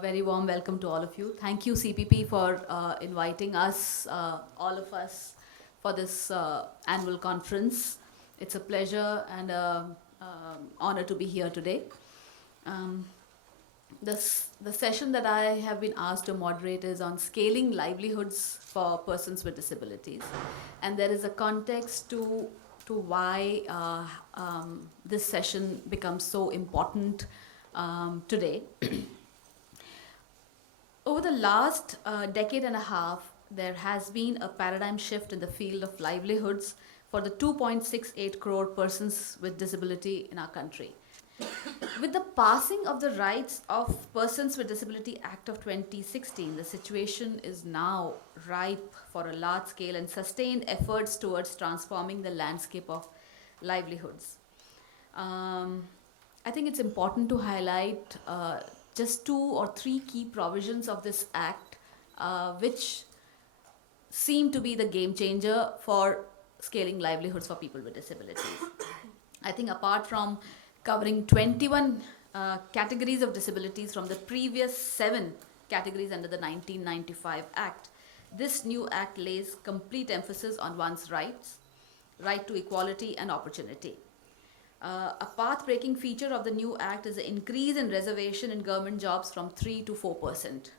Very warm welcome to all of you. Thank you, CPP, for inviting us, all of us, for this annual conference. It's a pleasure and honor to be here today. The session that I have been asked to moderate is on scaling livelihoods for persons with disabilities. And there is a context to why this session becomes so important today. Over the last decade and a half, there has been a paradigm shift in the field of livelihoods for the 2.68 crore persons with disability in our country. With the passing of the Rights of Persons with Disability Act of 2016, the situation is now ripe for a large-scale and sustained efforts towards transforming the landscape of livelihoods. I think it's important to highlight just 2 or 3 key provisions of this act, which seem to be the game changer for scaling livelihoods for people with disabilities. I think apart from covering 21 categories of disabilities from the previous 7 categories under the 1995 Act, this new act lays complete emphasis on one's rights, right to equality and opportunity. A path-breaking feature of the new act is the increase in reservation in government jobs from 3 to 4%.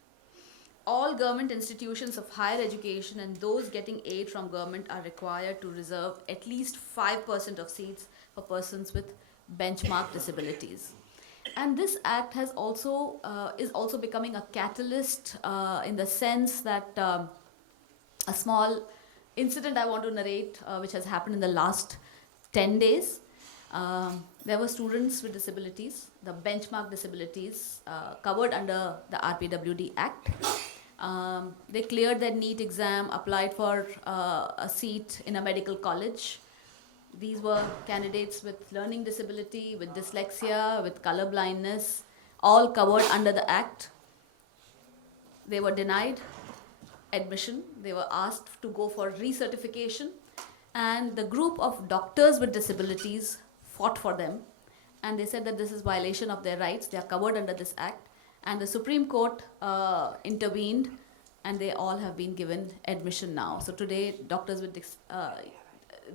All government institutions of higher education and those getting aid from government are required to reserve at least 5% of seats for persons with benchmark disabilities. And this act has also is also becoming a catalyst in the sense that a small incident I want to narrate, which has happened in the last 10 days. There were students with disabilities, the benchmark disabilities covered under the RPWD Act. They cleared their NEET exam, applied for a seat in a medical college. These were candidates with learning disability, with dyslexia, with color blindness, all covered under the Act. They were denied admission. They were asked to go for recertification. And the group of doctors with disabilities fought for them, and they said that this is violation of their rights. They are covered under this act, and the Supreme Court intervened, and they all have been given admission now. So today, doctors with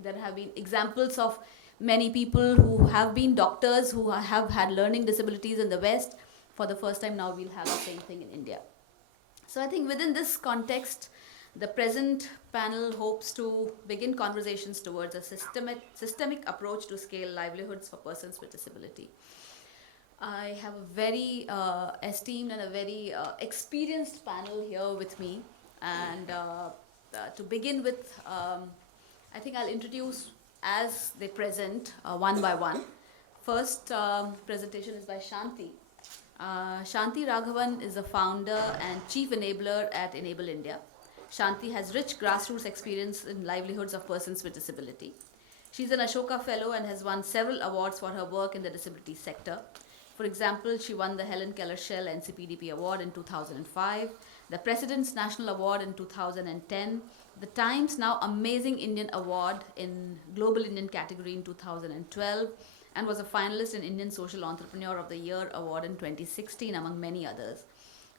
there have been examples of many people who have been doctors who have had learning disabilities in the West. For the first time now, we'll have the same thing in India. So I think within this context, the present panel hopes to begin conversations towards a systemic approach to scale livelihoods for persons with disability. I have a very esteemed and a very experienced panel here with me. And to begin with, I think I'll introduce as they present one by one. First presentation is by Shanti. Shanti Raghavan is the founder and chief enabler at Enable India. Shanti has rich grassroots experience in livelihoods of persons with disability. She's an Ashoka Fellow and has won several awards for her work in the disability sector. For example, she won the Helen Keller Shell NCPDP Award in 2005, the President's National Award in 2010, the Times Now Amazing Indian Award in Global Indian category in 2012, and was a finalist in Indian Social Entrepreneur of the Year Award in 2016, among many others.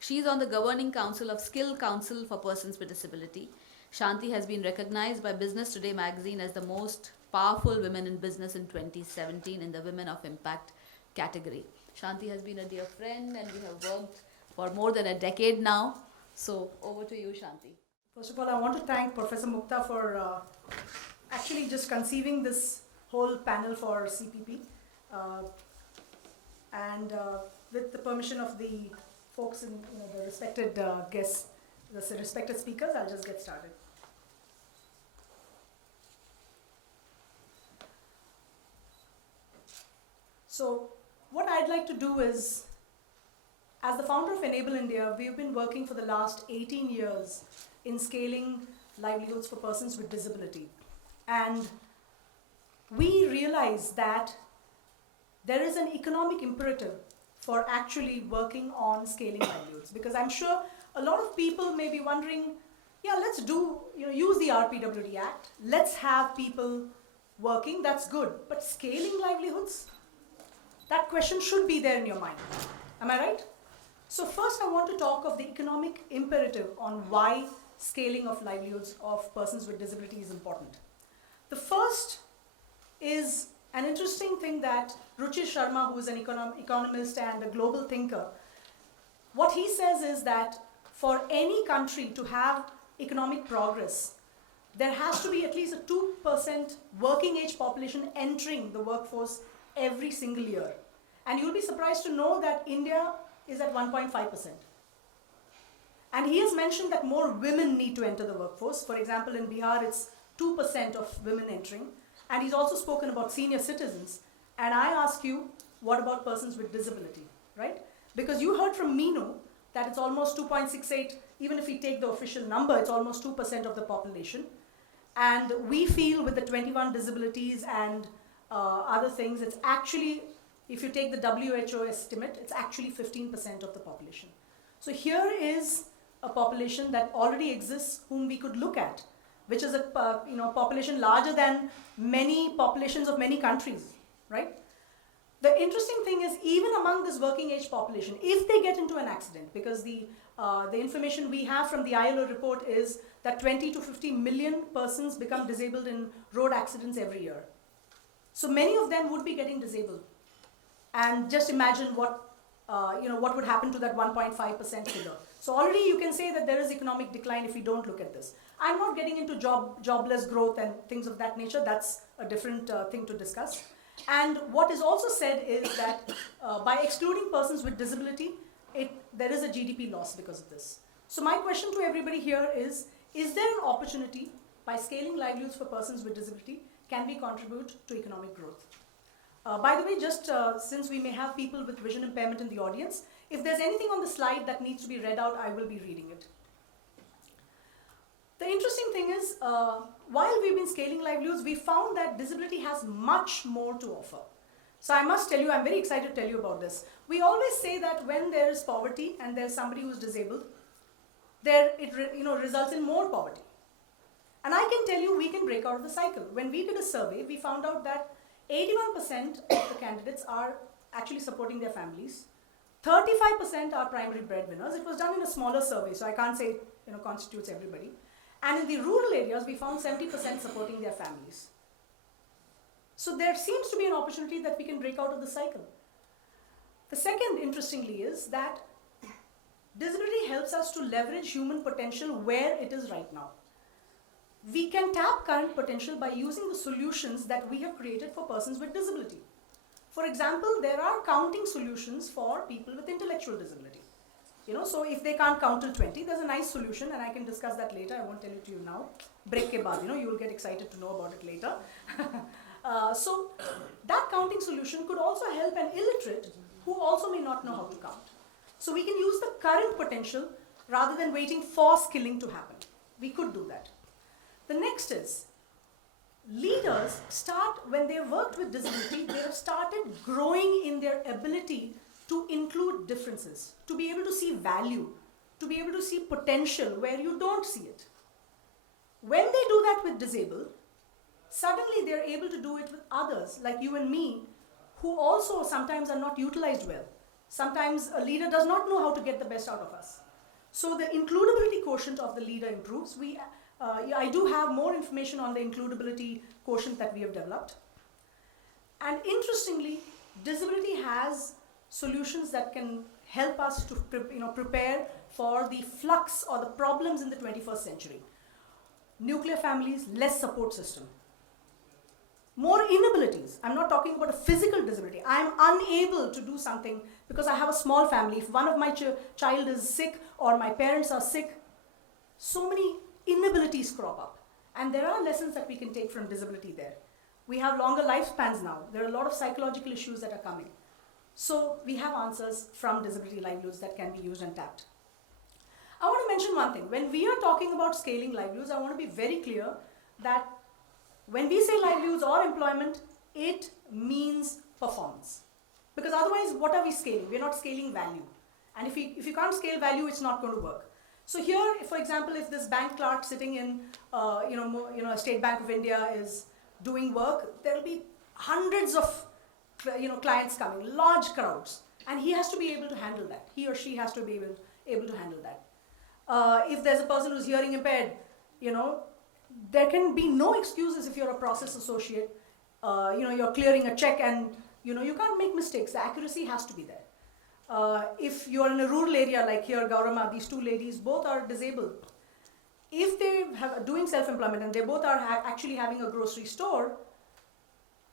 She is on the governing council of Skill Council for Persons with Disability. Shanti has been recognized by Business Today magazine as the most powerful women in business in 2017 in the Women of Impact category. Shanti has been a dear friend and we have worked for more than a decade now. So over to you, Shanti. First of all, I want to thank Professor Mukta for actually just conceiving this whole panel for CPP. And with the permission of the folks and the respected guests, the respected speakers, I'll just get started. So what I'd like to do is, as the founder of Enable India, we've been working for the last 18 years in scaling livelihoods for persons with disability. And we realize that there is an economic imperative for actually working on scaling livelihoods, because I'm sure a lot of people may be wondering, yeah, let's use the RPWD Act, let's have people working, that's good, but scaling livelihoods, that question should be there in your mind. Am I right? So first I want to talk of the economic imperative on why scaling of livelihoods of persons with disability is important. The first is an interesting thing that Ruchir Sharma, who is an economist and a global thinker, what he says is that for any country to have economic progress, there has to be at least a 2% working age population entering the workforce every single year. And you'll be surprised to know that India is at 1.5%. And he has mentioned that more women need to enter the workforce. For example, in Bihar, it's 2% of women entering. And he's also spoken about senior citizens. And I ask you, what about persons with disability, right? Because you heard from Meenu that it's almost 2.68, even if we take the official number, it's almost 2% of the population. And we feel with the 21 disabilities and other things, it's actually, if you take the WHO estimate, it's actually 15% of the population. So here is a population that already exists whom we could look at, which is a population larger than many populations of many countries, right? The interesting thing is, even among this working age population, if they get into an accident, because the information we have from the ILO report is that 20 to 50 million persons become disabled in road accidents every year. So many of them would be getting disabled. And just imagine what would happen to that 1.5% figure. So already you can say that there is economic decline if we don't look at this. I'm not getting into jobless growth and things of that nature. That's a different thing to discuss. And what is also said is that by excluding persons with disability, there is a GDP loss because of this. So my question to everybody here is there an opportunity by scaling livelihoods for persons with disability, can we contribute to economic growth? By the way, just since we may have people with vision impairment in the audience, if there's anything on the slide that needs to be read out, I will be reading it. The interesting thing is, while we've been scaling livelihoods, we found that disability has much more to offer. So I must tell you, I'm very excited to tell you about this. We always say that when there is poverty and there's somebody who's disabled, it results in more poverty. And I can tell you, we can break out of the cycle. When we did a survey, we found out that 81% of the candidates are actually supporting their families. 35% are primary breadwinners. It was done in a smaller survey, so I can't say it constitutes everybody. And in the rural areas, we found 70% supporting their families. So there seems to be an opportunity that we can break out of the cycle. The second, interestingly, is that disability helps us to leverage human potential where it is right now. We can tap current potential by using the solutions that we have created for persons with disability. For example, there are counting solutions for people with intellectual disability. So if they can't count till 20, there's a nice solution, and I can discuss that later. I won't tell it to you now. Break ke baad, you will get excited to know about it later. So that counting solution could also help an illiterate who also may not know how to count. So we can use the current potential rather than waiting for skilling to happen. We could do that. The next is, leaders when they have worked with disability, they have started growing in their ability to include differences, to be able to see value, to be able to see potential where you don't see it. When they do that with disabled, suddenly they're able to do it with others, like you and me, who also sometimes are not utilized well. Sometimes a leader does not know how to get the best out of us. So the includability quotient of the leader improves. I do have more information on the includability quotient that we have developed. And interestingly, disability has solutions that can help us to prepare for the flux or the problems in the 21st century. Nuclear families, less support system. More inabilities. I'm not talking about a physical disability. I'm unable to do something because I have a small family. If one of my child is sick or my parents are sick, so many inabilities crop up. And there are lessons that we can take from disability there. We have longer lifespans now. There are a lot of psychological issues that are coming. So we have answers from disability livelihoods that can be used and tapped. I want to mention one thing. When we are talking about scaling livelihoods, I want to be very clear that when we say livelihoods or employment, it means performance. Because otherwise, what are we scaling? We're not scaling value. And if you can't scale value, it's not going to work. So here, for example, if this bank clerk sitting in a State Bank of India is doing work, there will be hundreds of clients coming, large crowds. And he has to be able to handle that. He or she has to be able to handle that. If there's a person who's hearing impaired, there can be no excuses if you're a process associate. You're clearing a check and you can't make mistakes. The accuracy has to be there. If you're in a rural area like here, Gaurama, these two ladies both are disabled. If they are doing self-employment and they both are actually having a grocery store,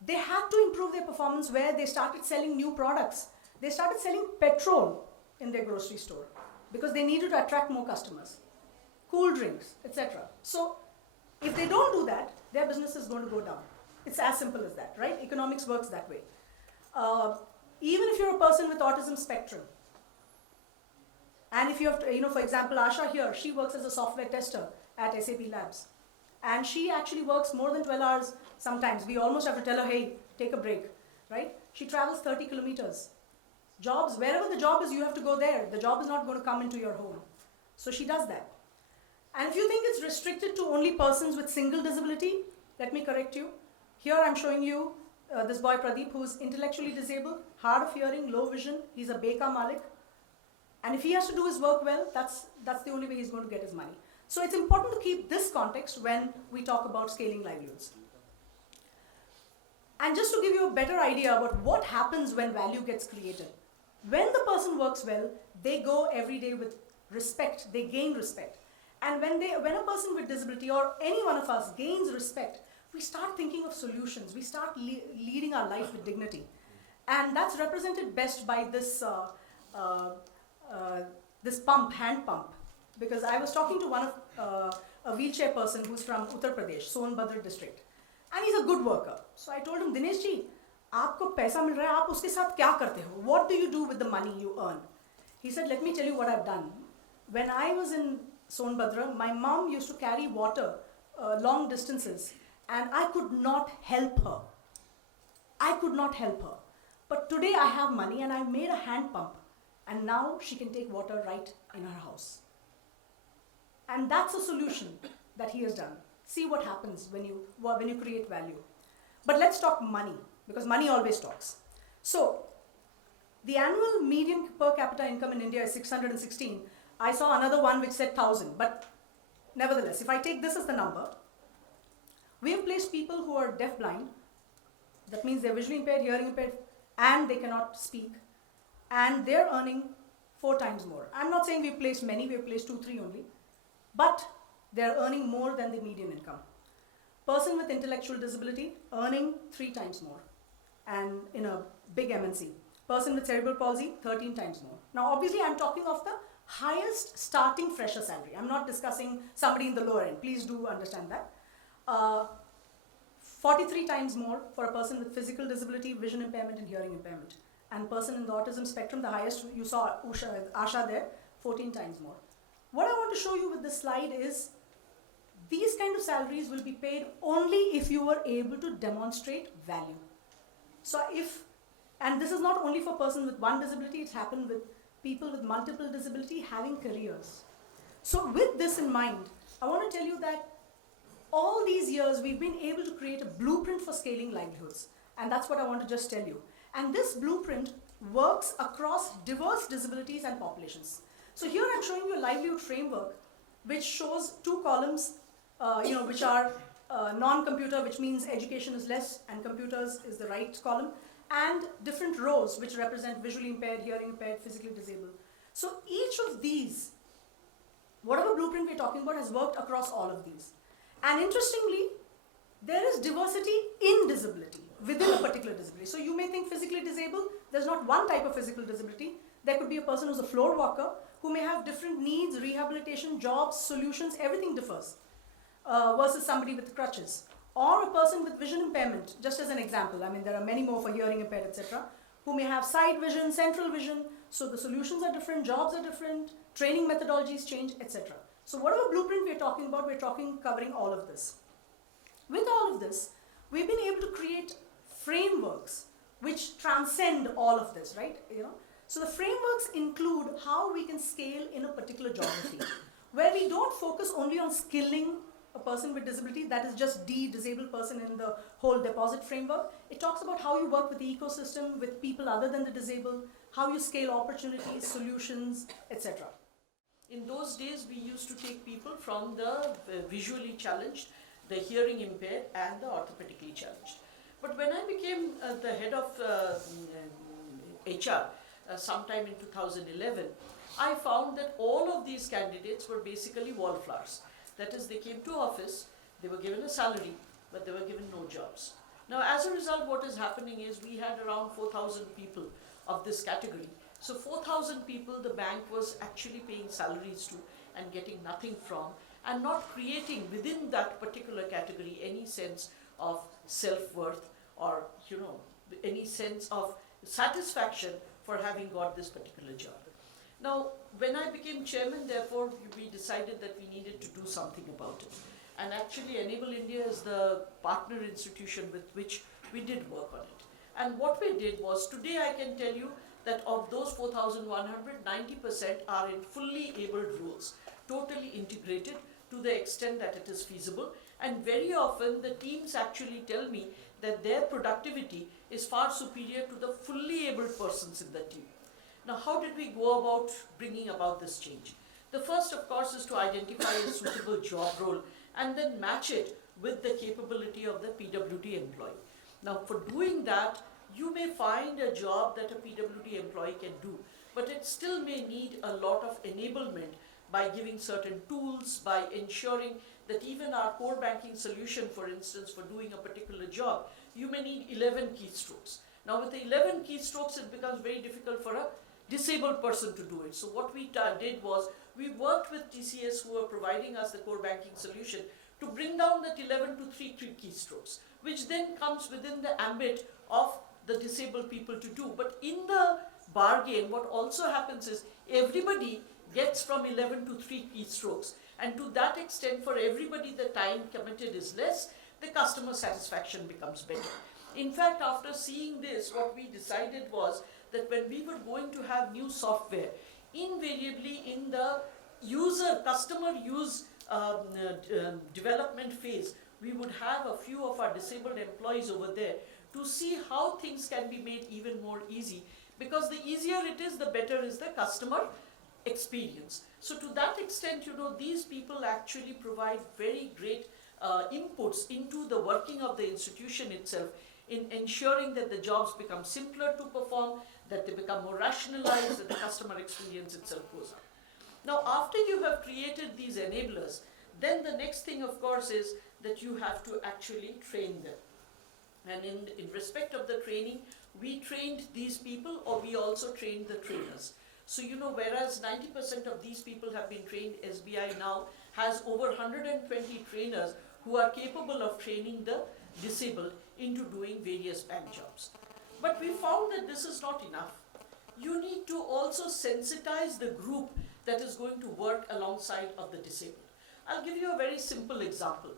they had to improve their performance where they started selling new products. They started selling petrol in their grocery store because they needed to attract more customers, cool drinks, etc. So if they don't do that, their business is going to go down. It's as simple as that, right? Economics works that way. Even if you're a person with autism spectrum, and if you have to, for example, Asha here, she works as a software tester at SAP Labs. And she actually works more than 12 hours sometimes. We almost have to tell her, hey, take a break, right? She travels 30 kilometers. Jobs, wherever the job is, you have to go there. The job is not going to come into your home. So she does that. And if you think it's restricted to only persons with single disability, let me correct you. Here I'm showing you this boy Pradeep, who's intellectually disabled, hard of hearing, low vision. He's a Beka Malik. And if he has to do his work well, that's the only way he's going to get his money. So it's important to keep this context when we talk about scaling livelihoods. And just to give you a better idea about what happens when value gets created. When the person works well, they go every day with respect, they gain respect. And when a person with disability or any one of us gains respect, we start thinking of solutions, we start leading our life with dignity. And that's represented best by this this pump, hand pump. Because I was talking to one of a wheelchair person who's from Uttar Pradesh, Sonbhadra district. And he's a good worker. So I told him, Dinesh ji, आपको पैसा मिल रहा है, आप उसके साथ क्या करते हो? What do you do with the money you earn? He said, let me tell you what I've done. When I was in Sonbhadra, my mom used to carry water long distances, and I could not help her. I could not help her. But today I have money and I made a hand pump, and now she can take water right in her house. And that's a solution that he has done. See what happens when you create value. But let's talk money, because money always talks. So, the annual median per capita income in India is 616. I saw another one which said 1,000. But nevertheless, if I take this as the number, we have placed people who are deaf-blind. That means they're visually impaired, hearing impaired, and they cannot speak. And they're earning 4 times more. I'm not saying we've placed many, we've placed 2, 3 only. But they're earning more than the median income. Person with intellectual disability earning 3 times more, and in a big MNC. Person with cerebral palsy, 13 times more. Now obviously I'm talking of the highest starting fresher salary. I'm not discussing somebody in the lower end. Please do understand that. 43 times more for a person with physical disability, vision impairment and hearing impairment. And person in the autism spectrum, the highest, you saw Asha there, 14 times more. What I want to show you with this slide is these kind of salaries will be paid only if you are able to demonstrate value. So and this is not only for persons with one disability, it's happened with people with multiple disability having careers. So with this in mind, I want to tell you that all these years we've been able to create a blueprint for scaling livelihoods. And that's what I want to just tell you. And this blueprint works across diverse disabilities and populations. So here I'm showing you a livelihood framework which shows 2 columns, which are non-computer, which means education is less and computers is the right column, and different rows which represent visually impaired, hearing impaired, physically disabled. So each of these, whatever blueprint we're talking about, has worked across all of these. And interestingly, there is diversity in disability, within a particular disability. So you may think physically disabled, there's not one type of physical disability. There could be a person who's a floor walker who may have different needs, rehabilitation, jobs, solutions, everything differs versus somebody with crutches. Or a person with vision impairment, just as an example. I mean, there are many more for hearing impaired, etc., who may have side vision, central vision. So the solutions are different, jobs are different, training methodologies change, etc. So whatever blueprint we're talking about, covering all of this. With all of this, we've been able to create frameworks which transcend all of this, right? So the frameworks include how we can scale in a particular geography, where we don't focus only on skilling a person with disability, that is just D, disabled person in the whole deposit framework. It talks about how you work with the ecosystem, with people other than the disabled, how you scale opportunities, solutions, etc. In those days, we used to take people from the visually challenged, the hearing impaired, and the orthopedically challenged. But when I became the head of HR sometime in 2011, I found that all of these candidates were basically wallflowers. That is, they came to office, they were given a salary, but they were given no jobs. Now, as a result, what is happening is we had around 4,000 people of this category. So 4,000 people the bank was actually paying salaries to and getting nothing from, and not creating within that particular category any sense of self-worth or any sense of satisfaction for having got this particular job. Now, when I became chairman, therefore, we decided that we needed to do something about it. And actually, Enable India is the partner institution with which we did work on it. And what we did was, today I can tell you that of those 4,100, 90% are in fully abled roles, totally integrated to the extent that it is feasible. And very often the teams actually tell me that their productivity is far superior to the fully abled persons in the team. Now, how did we go about bringing about this change? The first, of course, is to identify a suitable job role and then match it with the capability of the PWD employee. Now, for doing that, you may find a job that a PWD employee can do, but it still may need a lot of enablement by giving certain tools, by ensuring that even our core banking solution, for instance, for doing a particular job, you may need 11 keystrokes. Now, with the 11 keystrokes, it becomes very difficult for a disabled person to do it. So what we did was, we worked with TCS, who are providing us the core banking solution, to bring down that 11 to 3 keystrokes, which then comes within the ambit of the disabled people to do. But in the bargain, what also happens is everybody gets from 11 to 3 keystrokes, and to that extent, for everybody the time committed is less, the customer satisfaction becomes better. In fact, after seeing this, what we decided was that when we were going to have new software, invariably in the customer use development phase, we would have a few of our disabled employees over there to see how things can be made even more easy, because the easier it is, the better is the customer experience. So to that extent, these people actually provide very great inputs into the working of the institution itself, in ensuring that the jobs become simpler to perform, that they become more rationalized, that the customer experience itself goes up. Now, after you have created these enablers, then the next thing, of course, is that you have to actually train them. And in respect of the training, we trained these people, or we also trained the trainers. So, whereas 90% of these people have been trained, SBI now has over 120 trainers who are capable of training the disabled into doing various bank jobs. But we found that this is not enough. You need to also sensitize the group that is going to work alongside of the disabled. I'll give you a very simple example.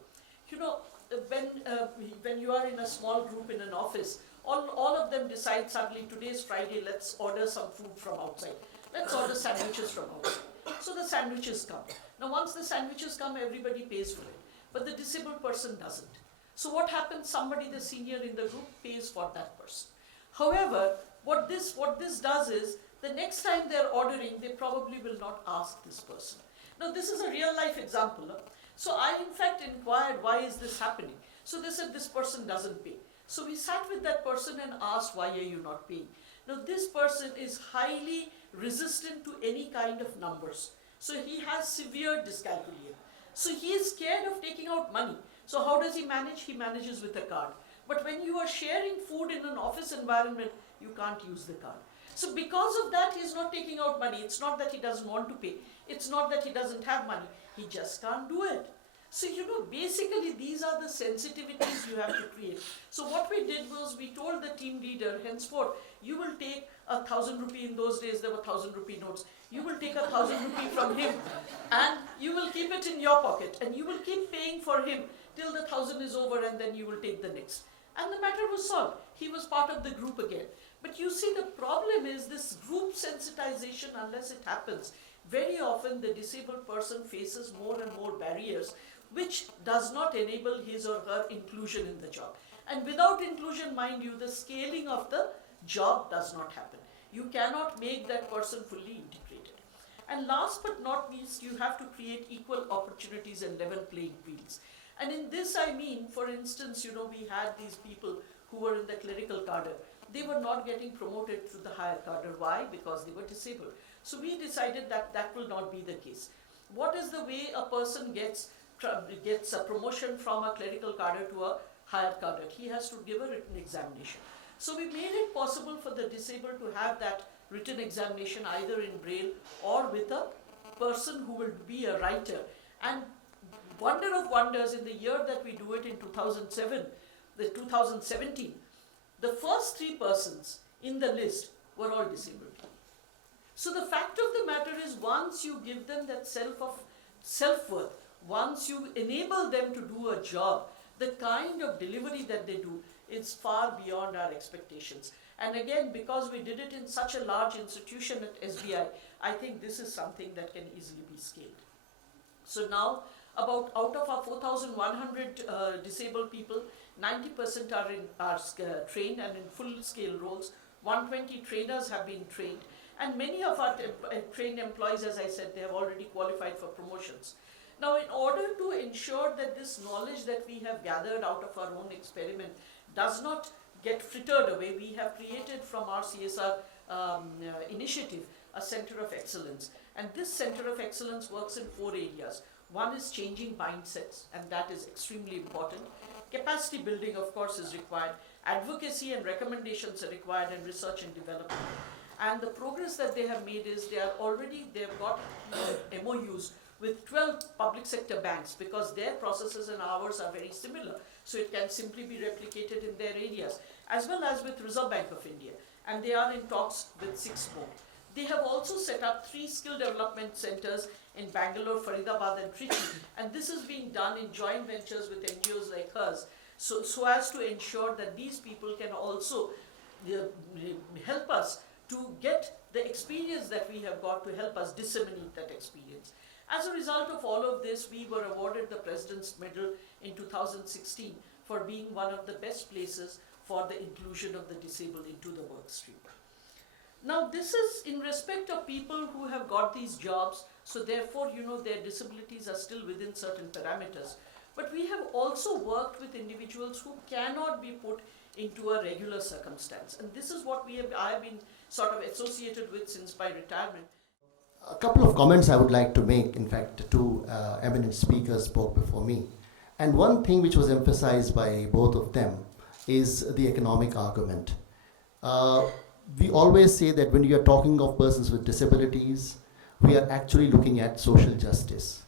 When you are in a small group in an office, all of them decide suddenly, today is Friday, let's order some food from outside. Let's order sandwiches from outside. So the sandwiches come. Now, once the sandwiches come, everybody pays for it. But the disabled person doesn't. So what happens? Somebody, the senior in the group, pays for that person. However, what this does is, the next time they're ordering, they probably will not ask this person. Now, this is a real life example. So I, in fact, inquired, why is this happening? So they said, this person doesn't pay. So we sat with that person and asked, why are you not paying? Now, this person is highly resistant to any kind of numbers. So he has severe dyscalculia. So he is scared of taking out money. So how does he manage? He manages with a card. But when you are sharing food in an office environment, you can't use the card. So because of that, he's not taking out money. It's not that he doesn't want to pay. It's not that he doesn't have money. He just can't do it. So, basically these are the sensitivities you have to create. So what we did was, we told the team leader, henceforth, you will take 1,000 rupee, in those days there were 1,000 rupee notes. You will take 1,000 rupee from him and you will keep it in your pocket, and you will keep paying for him till the 1,000 is over, and then you will take the next. And the matter was solved. He was part of the group again. But you see, the problem is this group sensitization, unless it happens, very often the disabled person faces more and more barriers which does not enable his or her inclusion in the job. And without inclusion, mind you, the scaling of the job does not happen. You cannot make that person fully integrated. And last but not least, you have to create equal opportunities and level playing fields. And in this I mean, for instance, we had these people who were in the clerical cadre. They were not getting promoted to the higher cadre. Why? Because they were disabled. So we decided that that will not be the case. What is the way a person gets a promotion from a clerical cadre to a higher cadre? He has to give a written examination. So we made it possible for the disabled to have that written examination either in Braille or with a person who will be a writer. And wonder of wonders, in the year that we do it in 2017, the first 3 persons in the list were all disabled. So the fact of the matter is, once you give them that self-worth, once you enable them to do a job, the kind of delivery that they do is far beyond our expectations. And again, because we did it in such a large institution at SBI, I think this is something that can easily be scaled. So now, out of our 4,100 disabled people, 90% are trained and in full-scale roles. 120 trainers have been trained. And many of our trained employees, as I said, they have already qualified for promotions. Now, in order to ensure that this knowledge that we have gathered out of our own experiment does not get frittered away, we have created from our CSR initiative a Center of Excellence. And this Center of Excellence works in 4 areas. One is changing mindsets, and that is extremely important. Capacity building, of course, is required. Advocacy and recommendations are required, and research and development. And the progress that they have made is they've got MOUs with 12 public sector banks, because their processes and ours are very similar. So it can simply be replicated in their areas, as well as with Reserve Bank of India. And they are in talks with 6 more. They have also set up 3 skill development centers in Bangalore, Faridabad and Trichy. And this is being done in joint ventures with NGOs like hers, so as to ensure that these people can also help us to get the experience that we have got, to help us disseminate that experience. As a result of all of this, we were awarded the President's Medal in 2016 for being one of the best places for the inclusion of the disabled into the work stream. Now, this is in respect of people who have got these jobs, so therefore, their disabilities are still within certain parameters. But we have also worked with individuals who cannot be put into a regular circumstance. And this is what I have been sort of associated with since my retirement. A couple of comments I would like to make. In fact, 2 eminent speakers spoke before me. And one thing which was emphasized by both of them is the economic argument. We always say that when you are talking of persons with disabilities, we are actually looking at social justice.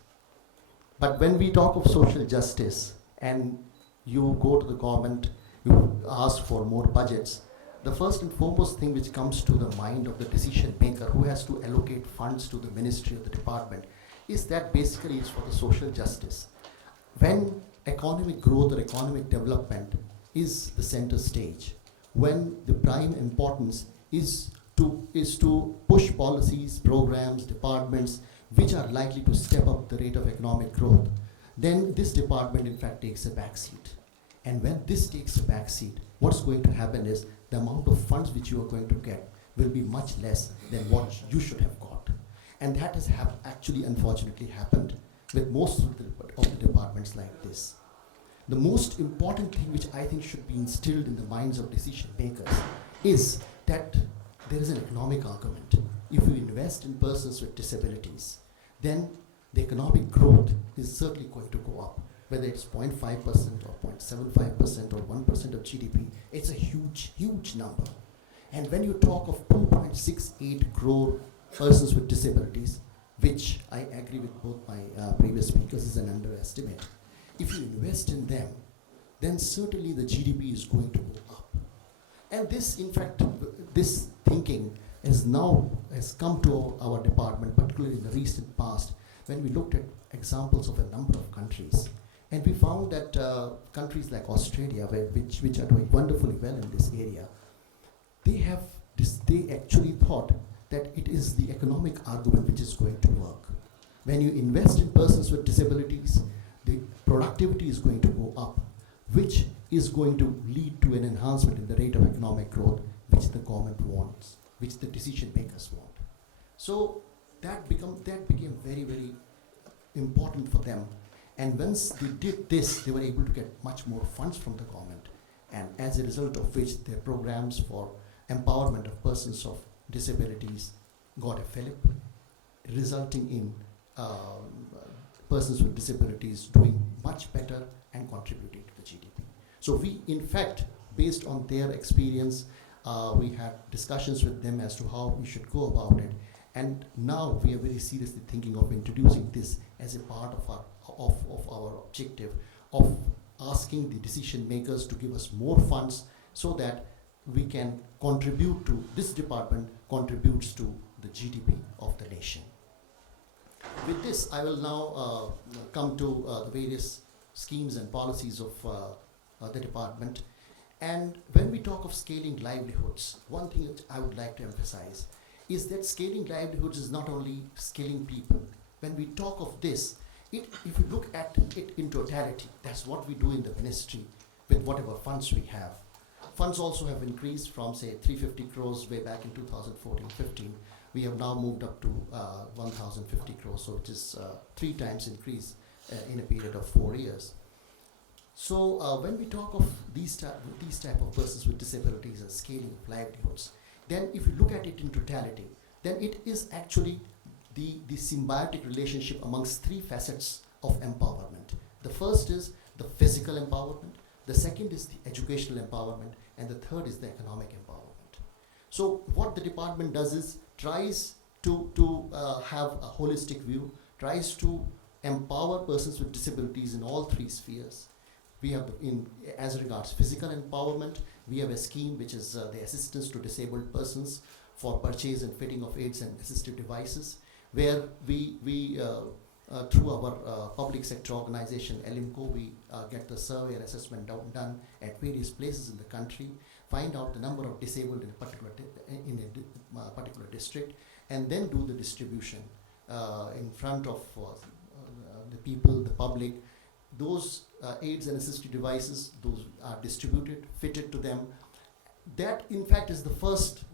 But when we talk of social justice and you go to the government, you ask for more budgets, the first and foremost thing which comes to the mind of the decision maker who has to allocate funds to the ministry or the department is that basically it's for the social justice. When economic growth or economic development is the center stage, when the prime importance is to push policies, programs, departments which are likely to step up the rate of economic growth, then this department in fact takes a back seat. And when this takes a back seat, what's going to happen is the amount of funds which you are going to get will be much less than what you should have got. And that has actually unfortunately happened with most of the departments like this. The most important thing which I think should be instilled in the minds of decision makers is that there is an economic argument. If you invest in persons with disabilities, then the economic growth is certainly going to go up. Whether it's 0.5% or 0.75% or 1% of GDP, it's a huge, huge number. And when you talk of 2.68 crore persons with disabilities, which I agree with both my previous speakers is an underestimate, if you invest in them, then certainly the GDP is going to go up. And this, in fact, this thinking has come to our department, particularly in the recent past, when we looked at examples of a number of countries. And we found that countries like Australia, which are doing wonderfully well in this area, they actually thought that it is the economic argument which is going to work. When you invest in persons with disabilities, the productivity is going to go up, which is going to lead to an enhancement in the rate of economic growth, which the government wants, which the decision makers want. So that became very, very important for them. And once they did this, they were able to get much more funds from the government. And as a result of which, their programs for empowerment of persons of disabilities got a fillip, resulting in persons with disabilities doing much better and contributing to the GDP. So we, in fact, based on their experience, we had discussions with them as to how we should go about it. And now we are very seriously thinking of introducing this as a part of our objective of asking the decision makers to give us more funds so that we can contribute to, this department contributes to the GDP of the nation. With this, I will now come to the various schemes and policies of the department. And when we talk of scaling livelihoods, one thing that I would like to emphasize is that scaling livelihoods is not only skilling people. When we talk of this, if you look at it in totality, that's what we do in the ministry with whatever funds we have. Funds also have increased from, say, 350 crores way back in 2014-15. We have now moved up to 1,050 crores, so it is 3 times increase in a period of 4 years. So when we talk of these type of persons with disabilities and scaling of livelihoods, then if you look at it in totality, then it is actually the symbiotic relationship amongst 3 facets of empowerment. The first is the physical empowerment, the second is the educational empowerment, and the third is the economic empowerment. So what the department does is tries to have a holistic view, tries to empower persons with disabilities in all 3 spheres. We have, as regards physical empowerment, we have a scheme which is the assistance to disabled persons for purchase and fitting of aids and assistive devices, where we through our public sector organization, LIMCO, we get the survey and assessment done at various places in the country, find out the number of disabled in a particular district, and then do the distribution in front of the people, the public. Those aids and assistive devices, those are distributed, fitted to them. That, in fact, is the first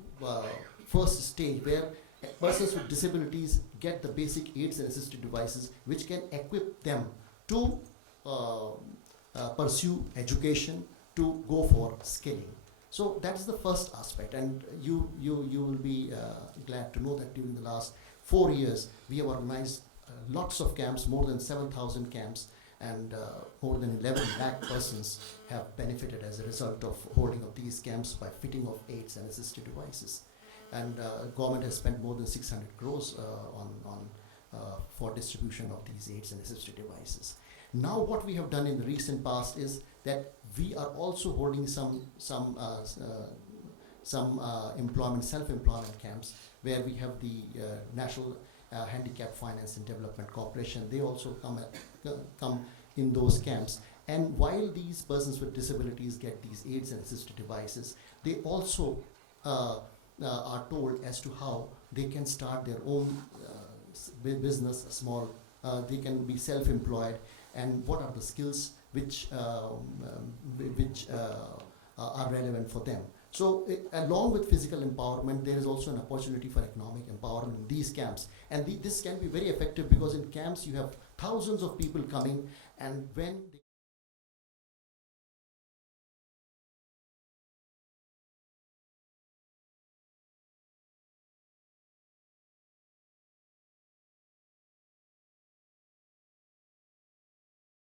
stage where persons with disabilities get the basic aids and assistive devices which can equip them to pursue education, to go for skilling. So that's the first aspect, and you will be glad to know that during the last 4 years we have organized lots of camps, more than 7,000 camps, and more than 11 lakh persons have benefited as a result of holding of these camps by fitting of aids and assistive devices. And government has spent more than 600 crores for distribution of these aids and assistive devices. Now what we have done in the recent past is that we are also holding some self-employment camps, where we have the National Handicap Finance and Development Corporation. They also come in those camps. And while these persons with disabilities get these aids and assistive devices, they also are told as to how they can start their own business, small, they can be self-employed, and what are the skills which are relevant for them. So along with physical empowerment, there is also an opportunity for economic empowerment in these camps. And this can be very effective because in camps you have thousands of people coming, and when